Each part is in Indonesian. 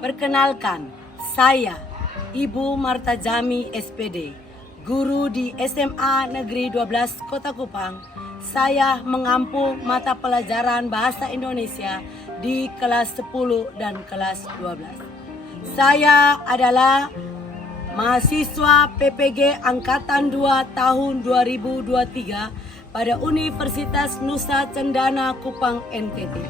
Perkenalkan, saya Ibu Marta Jami SPD, guru di SMA Negeri 12 Kota Kupang. Saya mengampu mata pelajaran Bahasa Indonesia di kelas 10 dan kelas 12. Saya adalah mahasiswa PPG Angkatan 2 tahun 2023 pada Universitas Nusa Cendana Kupang NTT.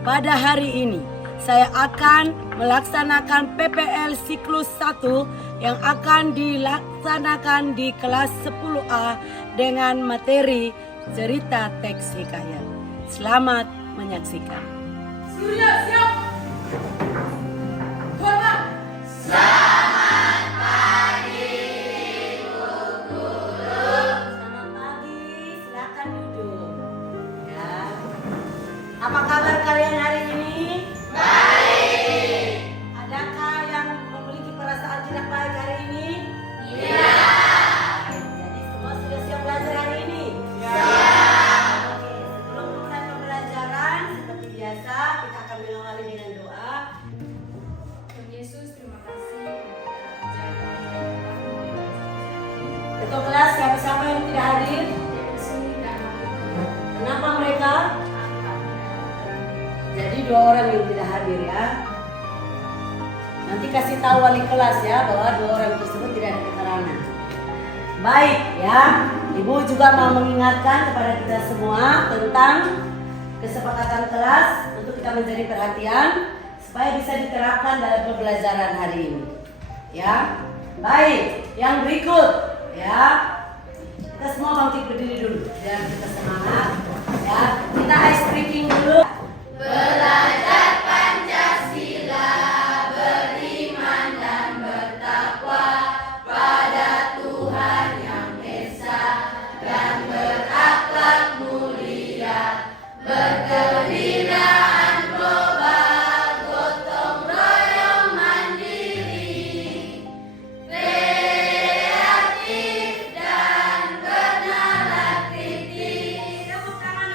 Pada hari ini, saya akan melaksanakan PPL siklus 1 yang akan dilaksanakan di kelas 10A dengan materi cerita teks hikayat. Selamat menyaksikan. Surya siap. Hormat. Selamat pagi, Ibu Guru. Selamat pagi, silakan duduk. Ya. Apa kabar kalian hari ini? Baik. Adakah yang memiliki perasaan tidak baik hari ini? Iya. Jadi semua sudah siap belajar hari ini? Siap. Oke, sebelum mulai pembelajaran seperti biasa kita akan mengawali dengan doa. Tuhan Yesus, terima kasih. Ketua kelas siapa-siapa yang tidak hadir? Kenapa mereka? Jadi 2 orang yang tidak hadir ya. Nanti kasih tahu wali kelas ya bahwa 2 orang tersebut tidak ada keterangan. Baik ya, Ibu juga mau mengingatkan kepada kita semua tentang kesepakatan kelas untuk kita menjadi perhatian supaya bisa diterapkan dalam pembelajaran hari ini. Ya, baik. Yang berikut ya, kita semua bangkit berdiri dulu biar kita semangat. Ya, kita ice breaking dulu. Belajar Pancasila, beriman dan bertakwa pada Tuhan yang Esa dan berakhlak mulia, berkebudayaan global, gotong royong mandiri, kreatif dan bernalar kritis. Tepuk tangan.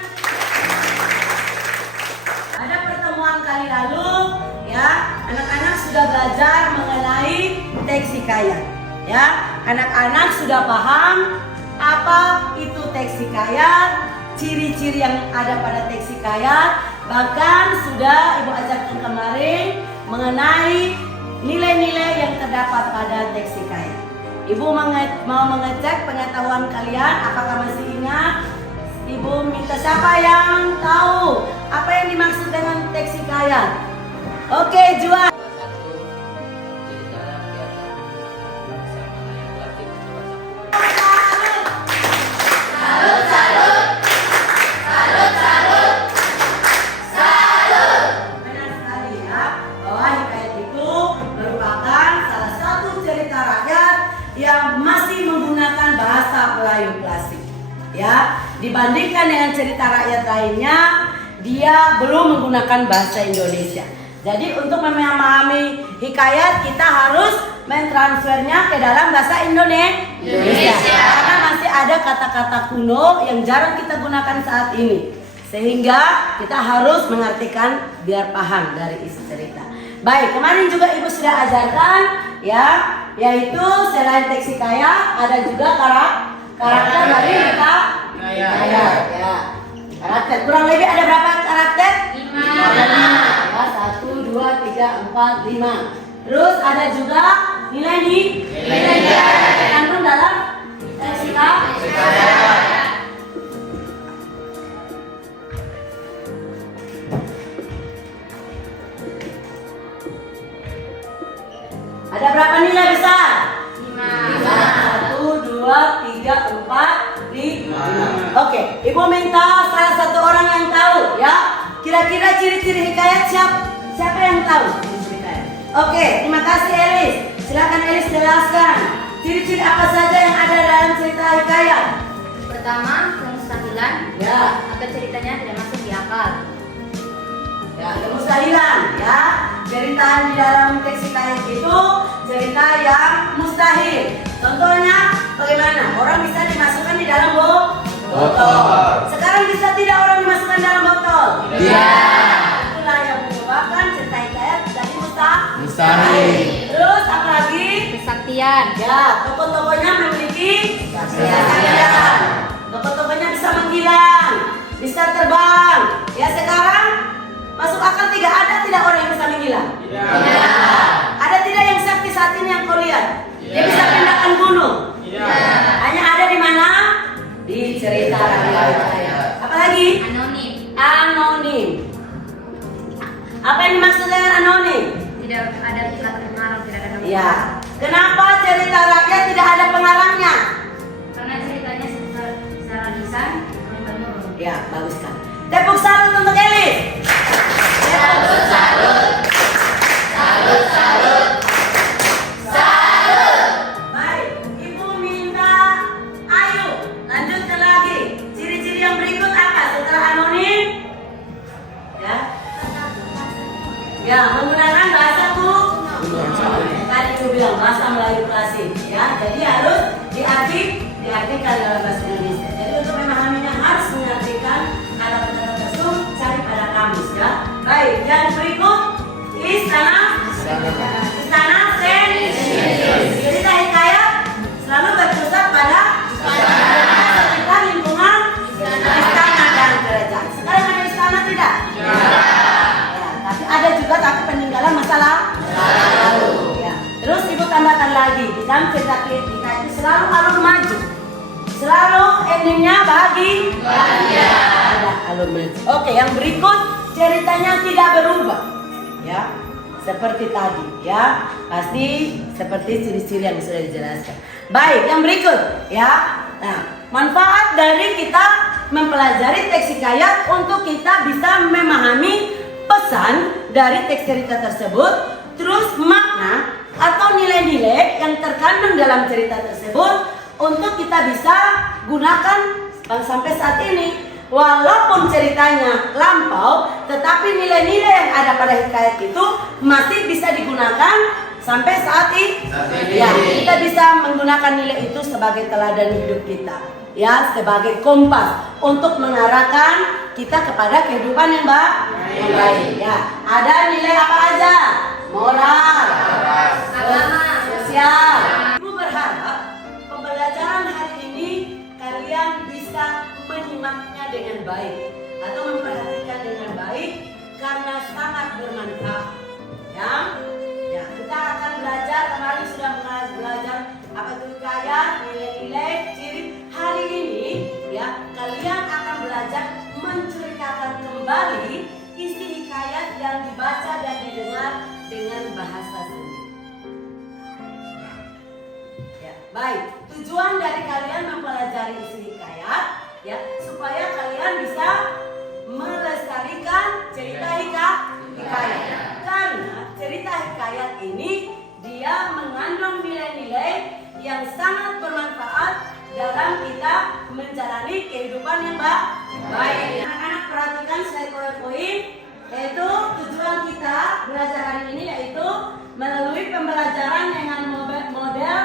Pada pertemuan kali lalu ya, anak-anak sudah belajar mengenai teks hikayat. Ya, anak-anak sudah paham apa itu teks hikayat, ciri-ciri yang ada pada teks hikayat, bahkan sudah Ibu ajarkan kemarin mengenai nilai-nilai yang terdapat pada teks hikayat. Ibu mau mengecek pengetahuan kalian, apakah masih ingat? Ibu minta siapa yang tahu apa yang dimaksud dengan teks hikayat? Oke, Juan. Benar sekali ya, bahwa hikayat itu merupakan salah satu cerita rakyat yang masih menggunakan bahasa Melayu klasik. Ya, dibandingkan dengan cerita rakyat lainnya, dia belum menggunakan bahasa Indonesia. Jadi untuk memahami hikayat kita harus mentransfernya ke dalam bahasa Indonesia. Karena masih ada kata-kata kuno yang jarang kita gunakan saat ini. Sehingga kita harus mengartikan biar paham dari isi cerita. Baik, kemarin juga Ibu sudah ajarkan ya, yaitu selain teks hikayat ada juga karakter dari hikayat ya. Karakter kurang lebih ada berapa karakter? 5. Ada 5. Ya, 1, 2, 3, 4, 5. Terus ada juga nilai yang terkandung dalam teks hikayat. Ada berapa nilai besar? 5. 1, 2, 3, 4, 5. Oke, Ibu minta salah satu orang yang tahu ya. Kira-kira ciri-ciri hikayat siapa yang tahu? Oke, terima kasih Elis. Silakan Elis jelaskan. Ciri-ciri apa saja yang ada dalam cerita hikayat? Pertama, kemustahilan. Ya. Maka ceritanya tidak masuk di akal. Ya, kemustahilan ya. Cerita di dalam teks hikayat itu cerita yang mustahil. Contohnya bagaimana? Orang bisa dimasukkan di dalam botol. Sekarang bisa tidak orang dimasukkan dalam botol? Iya. Itulah yang menyebabkan cerita hikayat jadi mustahil. Terus apa lagi? Kesaktian. Ya, tokoh-tokohnya memiliki kesaktian. Tokoh-tokohnya bisa menghilang, bisa terbang. Ya, sekarang masuk akal tidak orang yang bisa menghilang? Ada tidak yang sakti saat ini yang kau lihat? Dia bisa pindahkan gunung? Hanya ada di mana? Di cerita rakyat. Apalagi? Anonim. Anonim. Apa yang dimaksud dengan anonim? Tidak ada pengarang, tidak ada nama. Ya. Kenapa cerita rakyat tidak ada pengarangnya? Karena ceritanya secara lisan menurun. Ya, bagus kan. Tepuk salut untuk Elis. Baik, Ibu minta Ayu lanjutkan lagi. Ciri-ciri yang berikut apa setelah anonim? Ya. Ya, menggunakan bahasa tadi Ibu bilang bahasa Melayu klasik. Ya, jadi harus diartikan dalam bahasa Indonesia. Jadi untuk memahaminya harus mengartikan kata-kata tersebut, cari pada kamus ya. Baik, yang berikut istana sen. Cerita hikayat selalu berpusat pada sekitar lingkungan istana dan kerajaan. Sekarang ada istana tidak? Ya, tapi ada juga peninggalan masalah lalu. Ya. Terus Ibu tambahkan lagi di dalam cerita kita itu selalu alur maju, selalu endingnya bahagia. Ada alur maju. Oke, yang berikut ceritanya tidak berubah, ya. Seperti tadi, ya, pasti seperti ciri-ciri yang sudah dijelaskan. Baik, yang berikut, ya. Nah, manfaat dari kita mempelajari teks hikayat untuk kita bisa memahami pesan dari teks cerita tersebut, terus makna atau nilai-nilai yang terkandung dalam cerita tersebut untuk kita bisa gunakan sampai saat ini. Walaupun ceritanya lampau, tetapi nilai-nilai yang ada pada hikayat itu masih bisa digunakan sampai saat ini. Ya, kita bisa menggunakan nilai itu sebagai teladan hidup kita, ya, sebagai kompas untuk mengarahkan kita kepada kehidupan yang baik. Ya, ada nilai apa aja? Moral, Agama, sosial. Ibu berharap pembelajaran hari ini kalian bisa menyimaknya dengan baik atau memperhatikan dengan baik karena sangat bermanfaat. Ya, kita akan belajar, kemarin sudah belajar apa itu hikayat, nilai-nilai, ciri. Hari ini ya kalian akan belajar menceritakan kembali isi hikayat yang dibaca dan didengar dengan bahasa sendiri. Ya, baik. Tujuan dari kalian mempelajari isi hikayat, ya, supaya kalian bisa melestarikan cerita hikayat. Karena cerita hikayat ini dia mengandung nilai-nilai yang sangat bermanfaat dalam kita menjalani kehidupan yang baik. Anak-anak perhatikan slide PowerPoint, yaitu tujuan kita belajar hari ini yaitu melalui pembelajaran dengan model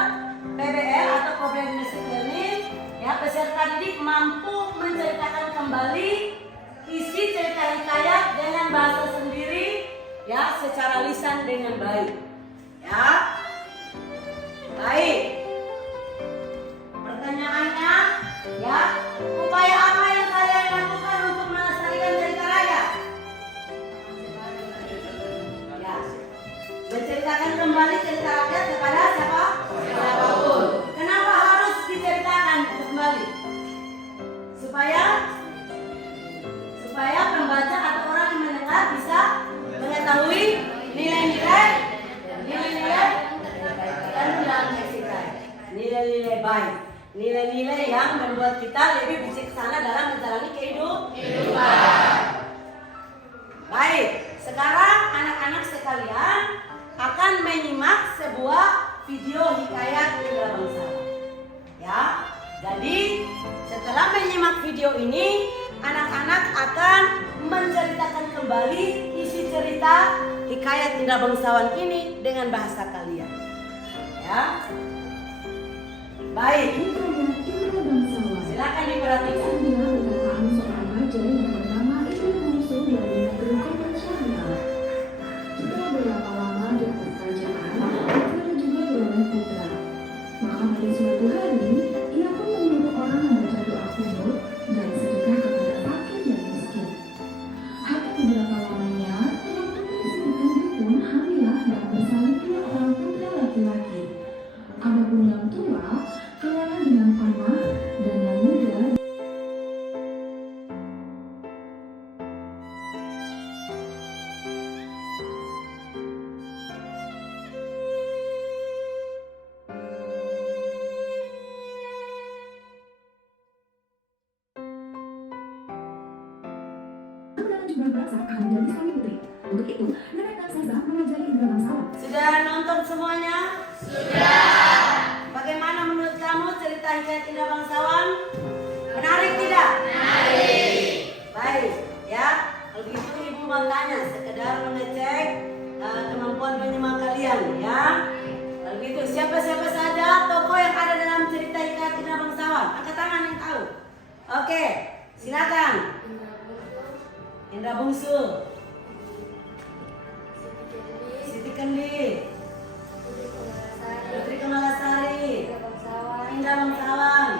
PBL atau Problem Based Learning, ya, peserta didik mampu menceritakan kembali isi cerita hikayat dengan bahasa sendiri, ya, secara lisan dengan baik. Ya, baik. Pertanyaannya, ya, upaya apa yang kalian lakukan untuk melestarikan cerita rakyat? Ya, menceritakan kembali cerita rakyat kepada siapa? Siapapun. Kenapa harus diceritakan kembali? Supaya pembaca atau orang yang mendengar bisa mengetahui nilai-nilai dan dalam teks hikayat. Nilai-nilai baik, nilai-nilai yang membuat kita lebih bijaksana dalam menjalani kehidupan. Baik, sekarang anak-anak sekalian akan menyimak sebuah video hikayat Indra Bangsawan. Ya, jadi setelah menyimak video ini, anak-anak akan menceritakan kembali isi cerita hikayat Indra Bangsawan ini dengan bahasa kalian. Ya, baik. Silakan diperhatikan. Inilah perkataan seorang raja yang bernama Ibnu Mansur dari negeri Koben Syariah. Setelah berapa lama dia berkait sudah merasa akan menjadi suami putri. Untuk itu, Nenek dan Saza mengajari indra bangsawan. Sudah nonton semuanya? Sudah. Bagaimana menurut kamu cerita hikayat Indra Bangsawan? Menarik tidak? Menarik. Baik, ya. Kalau begitu ibu mau tanya, sekedar mengecek kemampuan menyimak kalian, ya. Kalau begitu siapa-siapa saja tokoh yang ada dalam cerita hikayat Indra Bangsawan? Angkat tangan yang tahu. Oke, silakan. Indra Bungsu, Siti Kendi, Putri Kemalasari, Indra Bangsawan,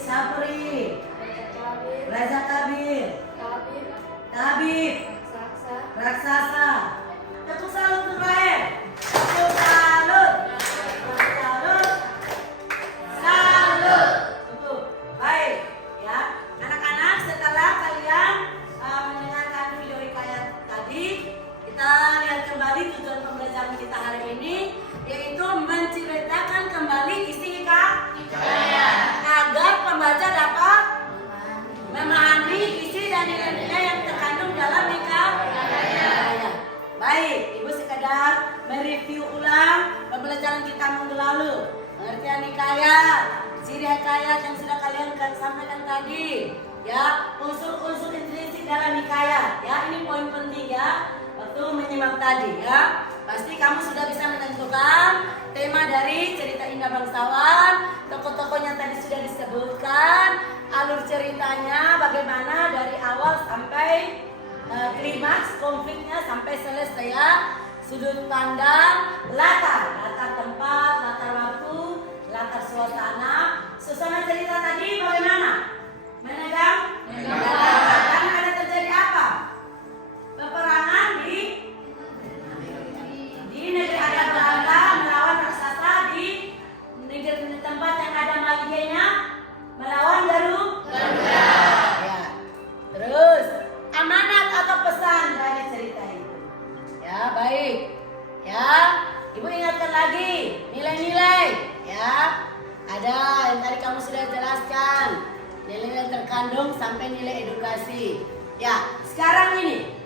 Sapri, Raja Kabir, Tabib, Raksasa. Tepuk salut untuk Rahel. Tepuk salut. Salut. Salut. Tepuk. Baik, ya. Anak-anak, setelah kalian mendengarkan video hikayat tadi, kita lihat kembali tujuan pembelajaran kita hari ini, yaitu menceritakan kembali isi hikayat agar pembaca dapat memahami isi dan nilai-nilai yang terkandung dalam hikayat. Baik, ibu sekedar mereview ulang pembelajaran kita minggu lalu. Pengertian hikayat, ciri hikayat yang sudah kalian sampaikan tadi, ya, unsur-unsur intrinsik dalam hikayat, ya, ini poin penting ya waktu menyimak tadi, ya. Pasti kamu sudah bisa menentukan tema dari cerita Indra Bangsawan, tokoh-tokohnya tadi sudah disebutkan, alur ceritanya bagaimana dari awal sampai klimaks konfliknya sampai selesai, ya. Sudut pandang, latar tempat, latar waktu, latar suasana, suasana cerita tadi bagaimana? Menegang? Karena ada terjadi apa? Peperangan di negeri ada Belanda melawan raksasa, di negeri tempat yang ada Maligenya melawan Garuda. Ya. Terus amanat atau pesan dari cerita itu. Ya, baik. Ya, ibu ingatkan lagi nilai-nilai. Ya, ada yang tadi kamu sudah jelaskan. Nilai terkandung sampai nilai edukasi. Ya, sekarang ini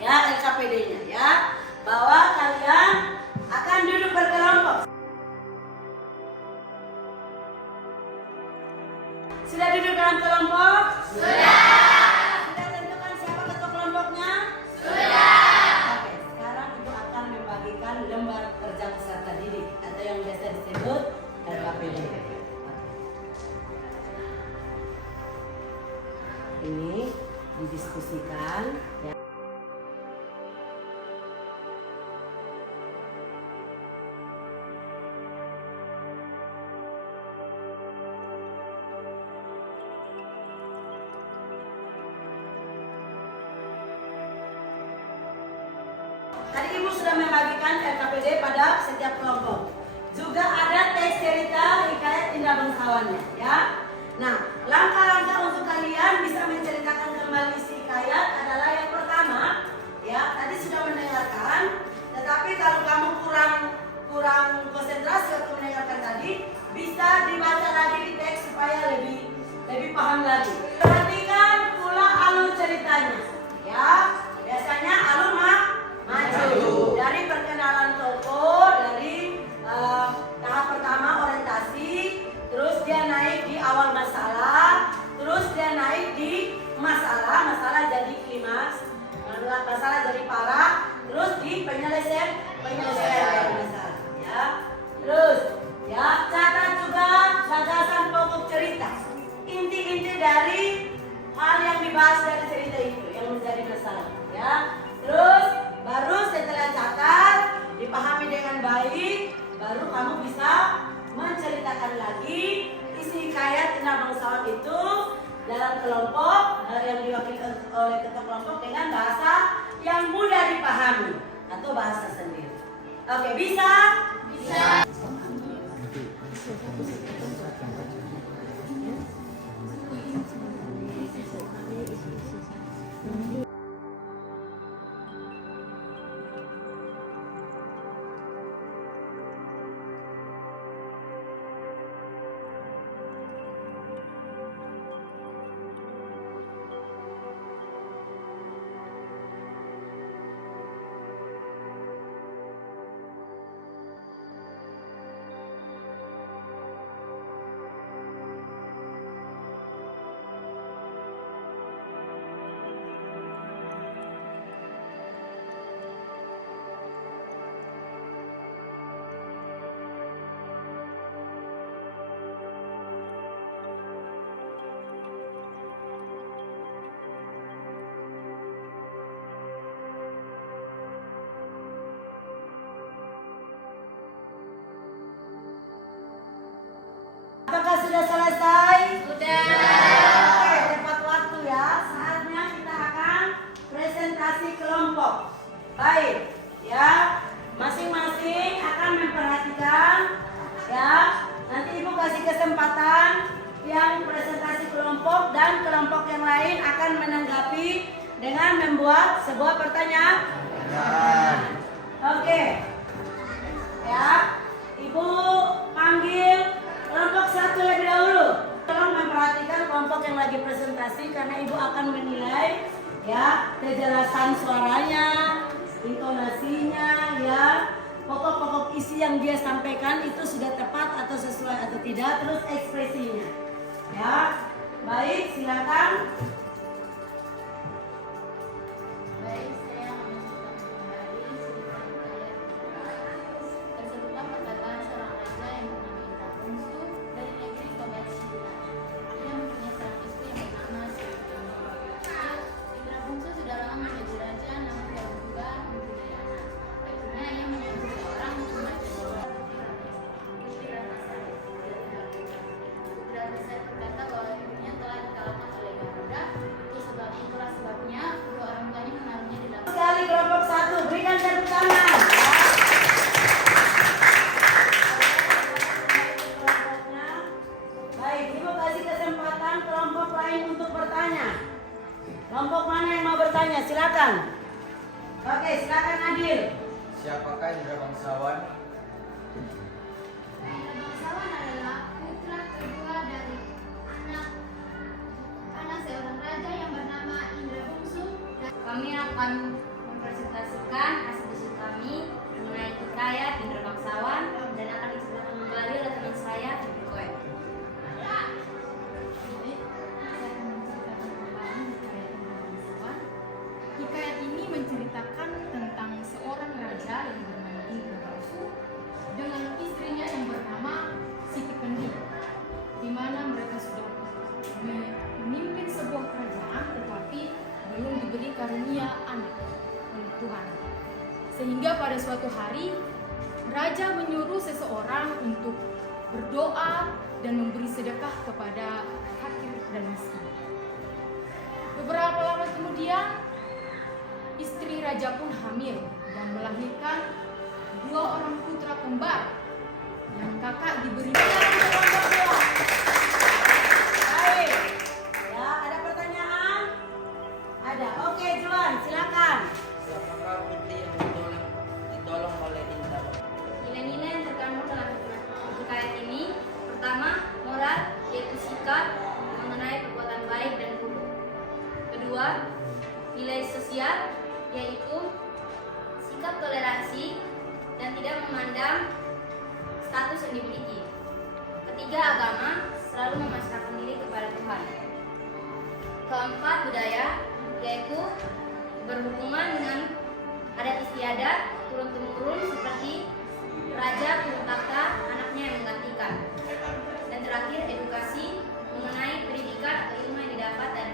ya LKPD-nya, ya, bahwa kalian akan duduk berkelompok. Sudah duduk dalam kelompok? Sudah. Sudah tentukan siapa ketua kelompoknya? Sudah. Oke, sekarang ibu akan membagikan lembar kerja peserta didik atau yang biasa disebut LKPD. Ini didiskusikan, ya. Tadi ibu sudah membagikan LKPD pada setiap kelompok. Juga ada teks cerita hikayat Indra Bangsawannya, ya. Nah, langkah-langkah untuk kalian bisa menceritakan kembali isi hikayat adalah yang pertama, ya, tadi sudah mendengarkan, tetapi kalau kamu kurang konsentrasi waktu mendengarkan tadi, bisa dibaca lagi di teks supaya lebih paham lagi. Perhatikan pula alur ceritanya, ya. Biasanya alur maju dari perkenalan tokoh, dari tahap pertama orientasi, terus dia naik di awal masalah, terus dia naik di masalah jadi klimaks, masalah jadi parah, terus di penyelesaian masalah, ya. Terus, ya, catat juga gagasan pokok cerita, inti-inti dari hal yang dibahas dari cerita itu yang menjadi masalah, ya. Terus baru setelah catat dipahami dengan baik, baru kamu bisa menceritakan lagi isi hikayat Indra Bangsawan itu dalam kelompok yang diwakilkan oleh ketua kelompok dengan bahasa yang mudah dipahami atau bahasa sendiri. Oke, bisa? Bisa. Oke, tepat waktu ya. Saatnya kita akan presentasi kelompok. Baik, ya. Masing-masing akan memperhatikan, ya. Nanti Ibu kasih kesempatan yang presentasi kelompok dan kelompok yang lain akan menanggapi dengan membuat sebuah pertanyaan. Oke. Ya. Ibu panggil kelompok 1 lebih dahulu. Tolong memperhatikan kelompok yang lagi presentasi karena Ibu akan menilai ya kejelasan suaranya, intonasinya, ya pokok-pokok isi yang dia sampaikan itu sudah tepat atau sesuai atau tidak, terus ekspresinya. Ya, baik, silakan. Baik, saya akan menceritakan kembali cerita tersebutlah perkataan seorang raja yang bernama Indra Bungsu dari negeri Tobatsila. Ia mempunyai seorang istri yang bernama Siti. Indra Bungsu sudah lama menjadi raja, namun dia juga mempunyai anak. Akhirnya ia menyuruh seorang umat berkata bahwa ibunya telah dikalahkan oleh Garuda. Itulah sebabnya kedua orang tuanya menaruhnya di dalam. Sekali kelompok 1, berikan tepuk tangan. Baik, Ibu kasih kesempatan kelompok lain untuk bertanya. Kelompok mana yang mau bertanya? Silakan. Oke, silakan Adil. Siapakah Indra Bangsawan? Indra Bangsawan adalah putra kedua dari anak seorang raja yang bernama Indra Bungsu. Kami akan mempresentasikan hasil riset kami mengenai hikayat Indra Bangsawan dan akan diceritakan kembali oleh teman saya, Fitri Koen. Hikayat ini menceritakan tentang seorang raja yang bernama Indra Bungsu dengan istrinya yang bernama Siti Kendi, di mana mereka sudah memimpin sebuah kerajaan tetapi belum diberi karunia anak oleh Tuhan. Sehingga pada suatu hari raja menyuruh seseorang untuk berdoa dan memberi sedekah kepada fakir dan miskin. Beberapa lama kemudian istri raja pun hamil dan melahirkan 2 orang putra kembar yang kakak diberikan. Baik. Ya, ada pertanyaan? Ada. Oke, Juan, silakan. Siapakah putri yang ditolong oleh Indra? Nilai-nilai yang terkandung dalam hikayat ini, pertama, moral, yaitu sikap mengenai perbuatan baik dan buruk. Kedua, nilai sosial, yaitu sikap toleransi dan tidak memandang status yang dimiliki. Ketiga, agama, selalu memasrahkan diri kepada Tuhan. Keempat, budaya, yaitu berhubungan dengan adat istiadat turun-temurun seperti raja Purutaka, anaknya yang menggantikan. Dan terakhir, edukasi mengenai pendidikan atau ilmu yang didapat dan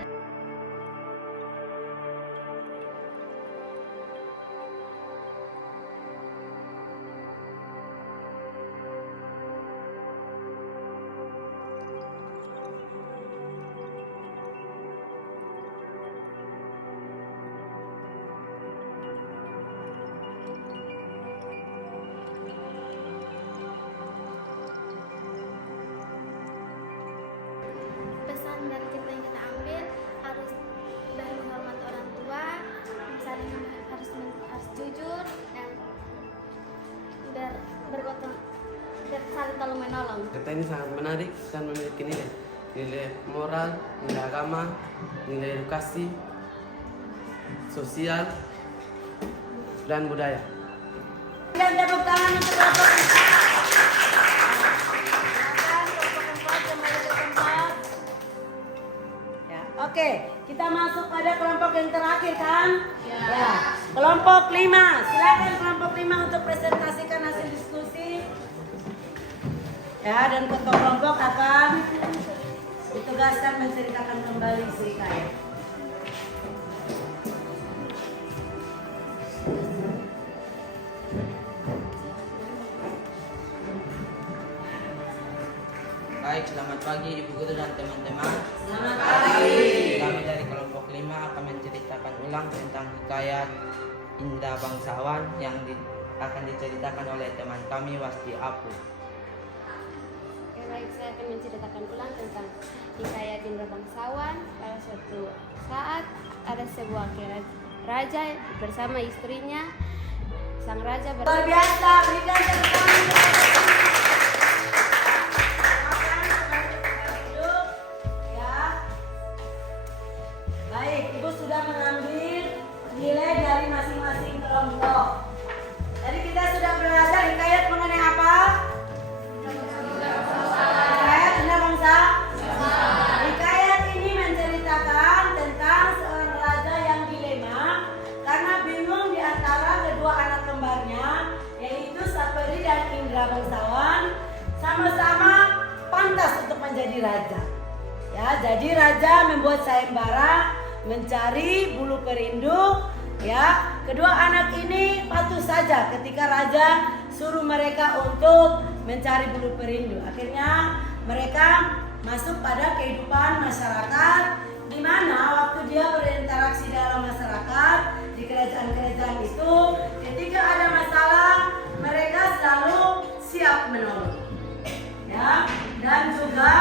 pesan dari cerita yang kita ambil harus lebih menghormati orang tua, saling harus jujur dan bergotong saling tolong menolong. Cerita ini sangat menarik dan memiliki nilai moral, nilai agama, nilai edukasi, sosial, dan budaya. Dan tepuk tangan untuk kelompok 4. Silakan kelompok 4 kembali ke tempat. Ya, oke, kita masuk pada kelompok yang terakhir kan? Ya. Kelompok 5. Silakan kelompok 5 untuk presentasikan hasil diskusi. Ya, dan ketua kelompok akan ditugaskan menceritakan kembali isi hikayat. Baik, Baik, selamat pagi Ibu Guru dan teman-teman. Selamat pagi. Kami dari kelompok 5 akan menceritakan ulang tentang hikayat Indra Bangsawan yang akan diceritakan oleh teman kami Wasti Apu. Oke, baik, saya akan menceritakan ulang tentang hikayat Indra Bangsawan. Pada suatu saat ada sebuah raja bersama istrinya. Sang raja Luar biasa, berikan tepuk tangan. Duduk, ya. Baik, Ibu sudah mengambil nilai dari masing-masing kelompok. Jadi kita sudah belajar hikayat mengenai apa? Hikayat Indra Bangsa. Hikayat ini menceritakan tentang seorang raja yang dilema karena bingung di antara kedua anak kembarnya, yaitu Saperi dan Indra Bangsawan, sama-sama pantas untuk menjadi raja. Ya, jadi raja membuat sayembara mencari bulu perindu. Ya, kedua anak ini patuh saja ketika raja suruh mereka untuk mencari bulu perindu. Akhirnya mereka masuk pada kehidupan masyarakat, di mana waktu dia berinteraksi dalam masyarakat di kerajaan-kerajaan itu, ketika ada masalah mereka selalu siap menolong. Ya, dan juga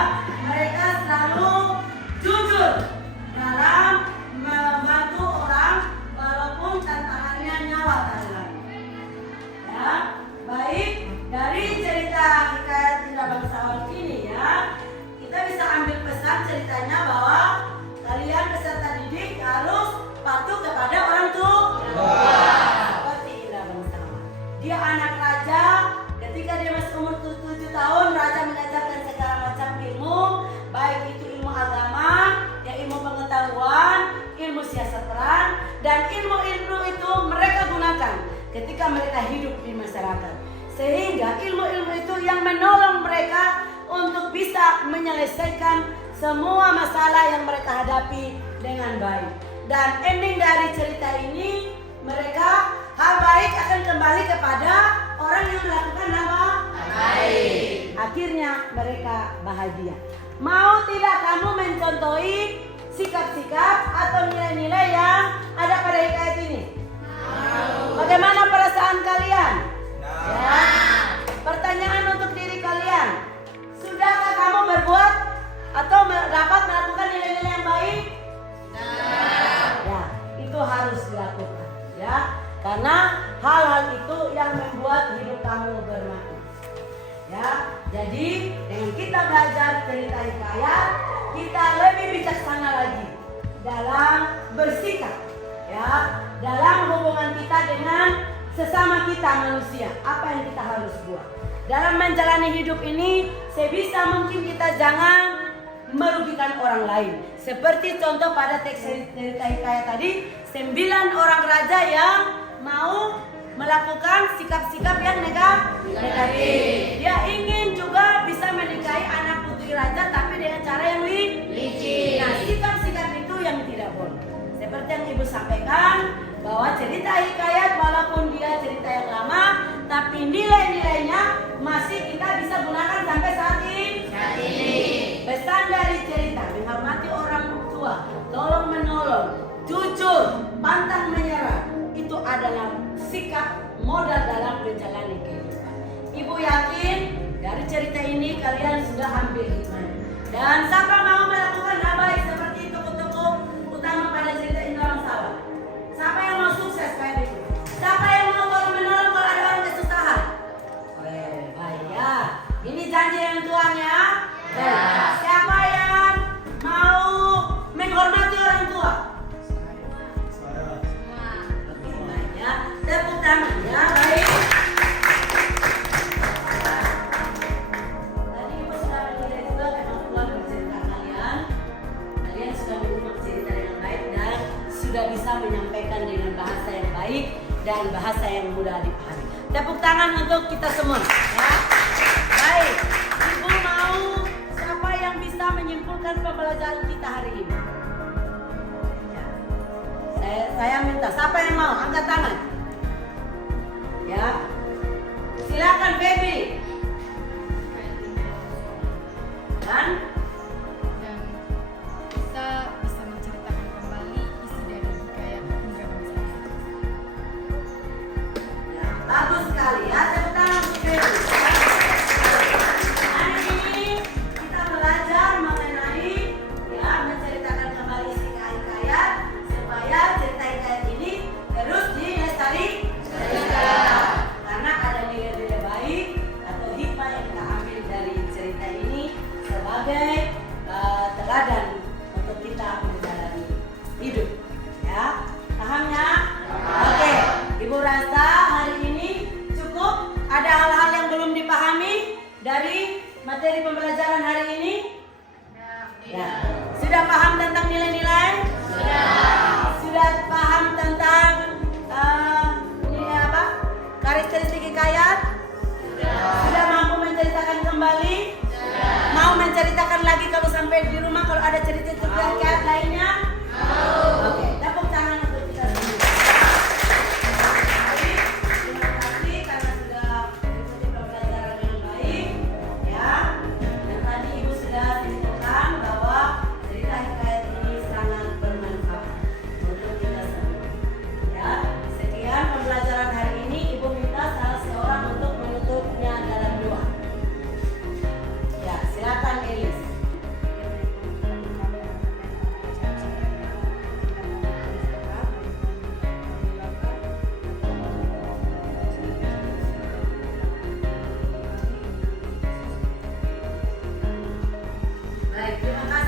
mereka selalu jujur dalam membantu orang walaupun tantangannya nyawa taruhan. Ya, baik, dari cerita hikayat Indra Bangsawan ini ya, kita bisa ambil pesan ceritanya bahwa kalian peserta didik harus patuh kepada orang tua. Seperti Indra Bangsawan. Dia anak raja, ketika dia masih umur 7 tahun, raja mengajarkan segala macam ilmu, baik itu ilmu agama, ya ilmu pengetahuan, ilmu siasat perang, dan ilmu-ilmu itu mereka gunakan ketika mereka hidup di masyarakat. Sehingga ilmu-ilmu itu yang menolong mereka untuk bisa menyelesaikan semua masalah yang mereka hadapi dengan baik. Dan ending dari cerita ini, mereka hal baik akan kembali kepada orang yang melakukan apa? Baik. Akhirnya mereka bahagia. Mau tidak kamu mencontohi sikap-sikap atau nilai-nilai yang ada pada hikayat ini? Bagaimana perasaan kalian? Ya. Pertanyaan untuk diri kalian. Sudahkah kamu berbuat atau dapat melakukan nilai-nilai yang baik? Ya, itu harus dilakukan, ya. Karena hal-hal itu yang membuat hidup kamu bermakna. Ya, jadi dengan kita belajar cerita hikayat, kita lebih bijaksana lagi dalam bersikap, ya, dalam hubungan kita dengan sesama kita manusia. Apa yang kita harus buat dalam menjalani hidup ini? Sebisa mungkin kita jangan merugikan orang lain. Seperti contoh pada teks cerita hikayat tadi, 9 orang raja yang mau melakukan sikap-sikap yang negatif. Dia ingin juga bisa menikahi anak putri raja, tapi dengan cara yang licin. Nah, sikap-sikap itu yang tidak boleh. Seperti yang Ibu sampaikan, bahwa cerita hikayat walaupun dia cerita yang lama, tapi nilai-nilainya masih kita bisa gunakan sampai saat ini. Pesan dari cerita: menghormati orang tua, tolong menolong, jujur, pantang menyerah, itu adalah sikap modal dalam menjalani kehidupan. Ibu yakin dari cerita ini kalian sudah ambil hikmah. Dan siapa mau melakukan hal baik seperti tokoh-tokoh utama pada cerita Indra Bangsawan? Siapa yang mau sukses kayak itu? Siapa yang mau tolong menolong kalau ada orang kesusahan? Baik ya. Ini janji yang Tuhan ya. Siapa yang mau menghormati orang tua? Ya, tepuk tangan ya. Baik. Tadi Ibu sudah menilai juga kemampuan bercerita kalian. Kalian sudah menyimak cerita dengan baik dan sudah bisa menyampaikan dengan bahasa yang baik dan bahasa yang mudah dipahami. Tepuk tangan untuk kita semua. Ya. Baik. Ibu mau siapa yang bisa menyimpulkan pembelajaran kita hari ini? Ya. Saya minta siapa yang mau angkat tangan. Ya. Silakan Baby. Ya. sekali ya. Tepuk tangan untuk Dewi. Hari ini kita belajar mengenai ya menceritakan kembali isi hikayat supaya cerita hikayat ini terus dilestarikan. Karena ada nilai-nilai baik atau hikmah yang kita ambil dari cerita ini sebagai teladan untuk kita menjalani hidup. Ya, paham ya? Oke, Ibu rasa hari ini cukup. Ada hal-hal yang belum dipahami dari materi pembelajaran hari ini? Ya. Sudah paham tentang nilai-nilai? Sudah paham tentang nilai apa? Karakteristik hikayat? Sudah mampu menceritakan kembali? Mau menceritakan lagi kalau sampai di rumah kalau ada cerita hikayat lainnya? Oke, tepuk tangan untuk kita semua. Terima kasih karena sudah mengikuti pembelajaran yang baik, ya. Dan tadi Ibu sudah ceritakan bahwa cerita hikayat ini sangat bermanfaat untuk kita semua. Ya, sekian pembelajaran hari ini. Ibu minta salah seorang untuk menutupnya dalam doa. Ya, silakan Elis. Baik, terima kasih.